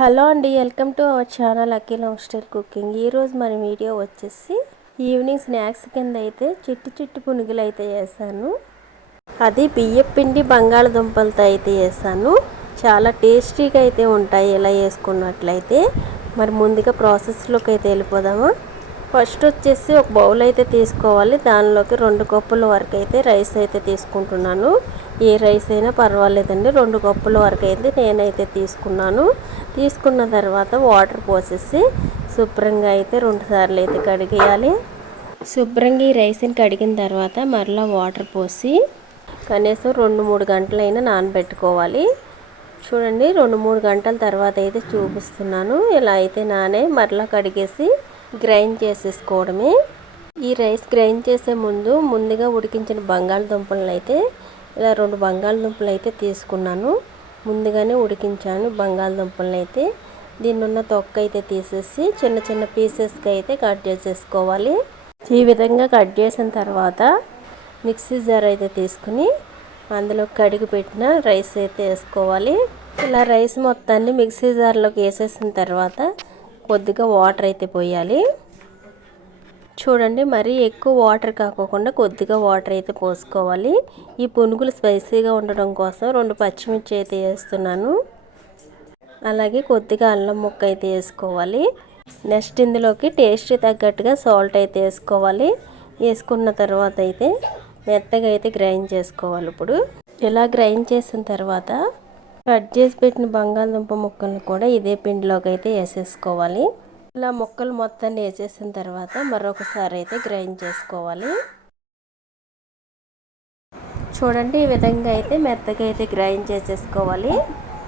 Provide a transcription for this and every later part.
Hello అండి, welcome to our channel Akhil home style cooking. ఈరోజు మన వీడియో వచ్చేసి ఈవినింగ్ స్నాక్స్ కింద అయితే చిట్టి పునుగులు అయితే వేసాను. అది బియ్యం పిండి బంగాళదుంపలతో అయితే వేసాను. చాలా టేస్టీగా అయితే ఉంటాయి ఇలా వేసుకున్నట్లయితే. మరి ముందుగా ప్రాసెస్లోకి అయితే వెళ్ళిపోదామా. ఫస్ట్ వచ్చేసి ఒక బౌల్ అయితే తీసుకోవాలి. దానిలోకి 2 కప్పుల వరకు అయితే రైస్ అయితే తీసుకుంటున్నాను. ఏ రైస్ అయినా పర్వాలేదండి. 2 కప్పుల వరకు అయితే నేనైతే తీసుకున్నాను. తీసుకున్న తర్వాత వాటర్ పోసేసి శుభ్రంగా అయితే 2 సార్లు అయితే కడిగేయాలి. శుభ్రంగా ఈ రైస్ని కడిగిన తర్వాత మరలా వాటర్ పోసి కనీసం 2-3 గంటలైనా నానబెట్టుకోవాలి. చూడండి, 2-3 గంటల తర్వాత అయితే చూపిస్తున్నాను. ఇలా అయితే మరలా కడిగేసి గ్రైండ్ చేసేసుకోవడమే. ఈ రైస్ గ్రైండ్ చేసే ముందుగా ఉడికించిన బంగాళదుంపలను అయితే ఇలా 2 బంగాళదుంపలు అయితే తీసుకున్నాను. ముందుగానే ఉడికించాను బంగాళదుంపలను అయితే. దీన్ని ఉన్న తొక్క అయితే తీసేసి చిన్న పీసెస్కి అయితే కట్ చేసేసుకోవాలి. ఈ విధంగా కట్ చేసిన తర్వాత మిక్సీ జార్ అయితే తీసుకుని అందులో కడిగి పెట్టిన రైస్ అయితే వేసుకోవాలి. ఇలా రైస్ మొత్తాన్ని మిక్సీ జార్లోకి వేసేసిన తర్వాత కొద్దిగా వాటర్ అయితే పోయాలి. చూడండి, మరీ ఎక్కువ వాటర్ కాకోకుండా కొద్దిగా వాటర్ అయితే పోసుకోవాలి. ఈ పునుగులు స్పైసీగా ఉండడం కోసం 2 పచ్చిమిర్చి అయితే వేస్తున్నాను. అలాగే కొద్దిగా అల్లం ముక్క అయితే వేసుకోవాలి. నెక్స్ట్ ఇందులోకి టేస్ట్ తగ్గట్టుగా సాల్ట్ అయితే వేసుకోవాలి. వేసుకున్న తర్వాత అయితే మెత్తగా అయితే గ్రైండ్ చేసుకోవాలి. ఇప్పుడు ఇలా గ్రైండ్ చేసిన తర్వాత కట్ చేసి పెట్టిన బంగాళదుంప ముక్కలను కూడా ఇదే పిండిలోకి అయితే వేసేసుకోవాలి. ఇలా ముక్కలు మొత్తాన్ని వేసేసిన తర్వాత మరొకసారి అయితే గ్రైండ్ చేసుకోవాలి. చూడండి, ఈ విధంగా అయితే మెత్తగా అయితే గ్రైండ్ చేసేసుకోవాలి.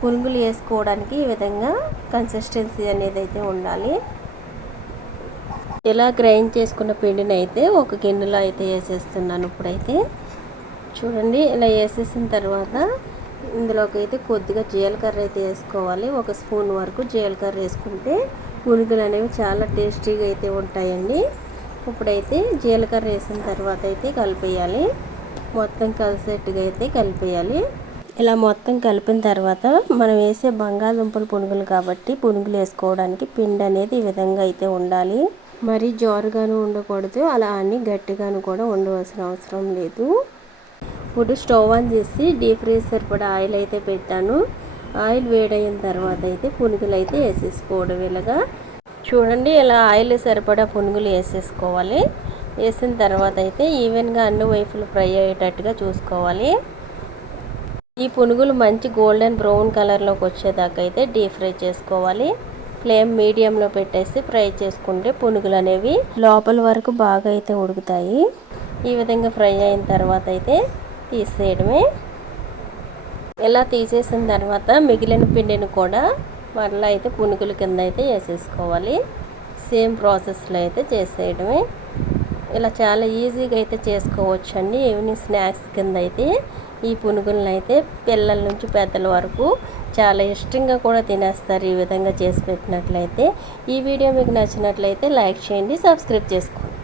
పునుగులు వేసుకోవడానికి ఈ విధంగా కన్సిస్టెన్సీ అనేది అయితే ఉండాలి. ఇలా గ్రైండ్ చేసుకున్న పిండిని అయితే ఒక గిన్నెలో అయితే వేసేస్తున్నాను. ఇప్పుడైతే చూడండి, ఇలా వేసేసిన తర్వాత ఇందులోకి అయితే కొద్దిగా జీలకర్ర అయితే వేసుకోవాలి. 1 స్పూన్ వరకు జీలకర్ర వేసుకుంటే పునుగులు అనేవి చాలా టేస్టీగా అయితే ఉంటాయండి. ఇప్పుడైతే జీలకర్ర వేసిన తర్వాత అయితే కలిపేయాలి. మొత్తం కలిసేట్టుగా అయితే కలిపేయాలి. ఇలా మొత్తం కలిపిన తర్వాత మనం వేసే బంగాళదుంపల పునుగులు కాబట్టి పునుగులు వేసుకోవడానికి పిండి అనేది ఈ విధంగా అయితే ఉండాలి. మరీ జారుగాను ఉండకూడదు, అలా అని గట్టిగాను కూడా ఉండవలసిన అవసరం లేదు. ఇప్పుడు స్టవ్ ఆన్ చేసి డీప్ ఫ్రై సరిపడా ఆయిల్ అయితే పెట్టాను. ఆయిల్ వేడైన తర్వాత అయితే పునుగులు అయితే వేసేసుకోవడం. ఇలాగా చూడండి, ఇలా ఆయిల్ సరిపడా పునుగులు వేసేసుకోవాలి. వేసిన తర్వాత అయితే ఈవెన్గా అన్ని వైపులు ఫ్రై అయ్యేటట్టుగా చూసుకోవాలి. ఈ పునుగులు మంచి గోల్డెన్ బ్రౌన్ కలర్లోకి వచ్చేదాకా అయితే డీప్ ఫ్రై చేసుకోవాలి. ఫ్లేమ్ మీడియంలో పెట్టేసి ఫ్రై చేసుకుంటే పునుగులు అనేవి లోపల వరకు బాగా అయితే ఉడుకుతాయి. ఈ విధంగా ఫ్రై అయిన తర్వాత అయితే తీసేయడమే. ఇలా తీసేసిన తర్వాత మిగిలిన పిండిని కూడా మరలా అయితే పునుగుల కింద అయితే వేసేసుకోవాలి. సేమ్ ప్రాసెస్లో అయితే చేసేయడమే. ఇలా చాలా ఈజీగా అయితే చేసుకోవచ్చు అండి. ఈవినింగ్ స్నాక్స్ కింద అయితే ఈ పునుగులను అయితే పిల్లల నుంచి పెద్దల వరకు చాలా ఇష్టంగా కూడా తినేస్తారు ఈ విధంగా చేసి పెట్టినట్లయితే. ఈ వీడియో మీకు నచ్చినట్లయితే లైక్ చేయండి, సబ్స్క్రైబ్ చేసుకోండి.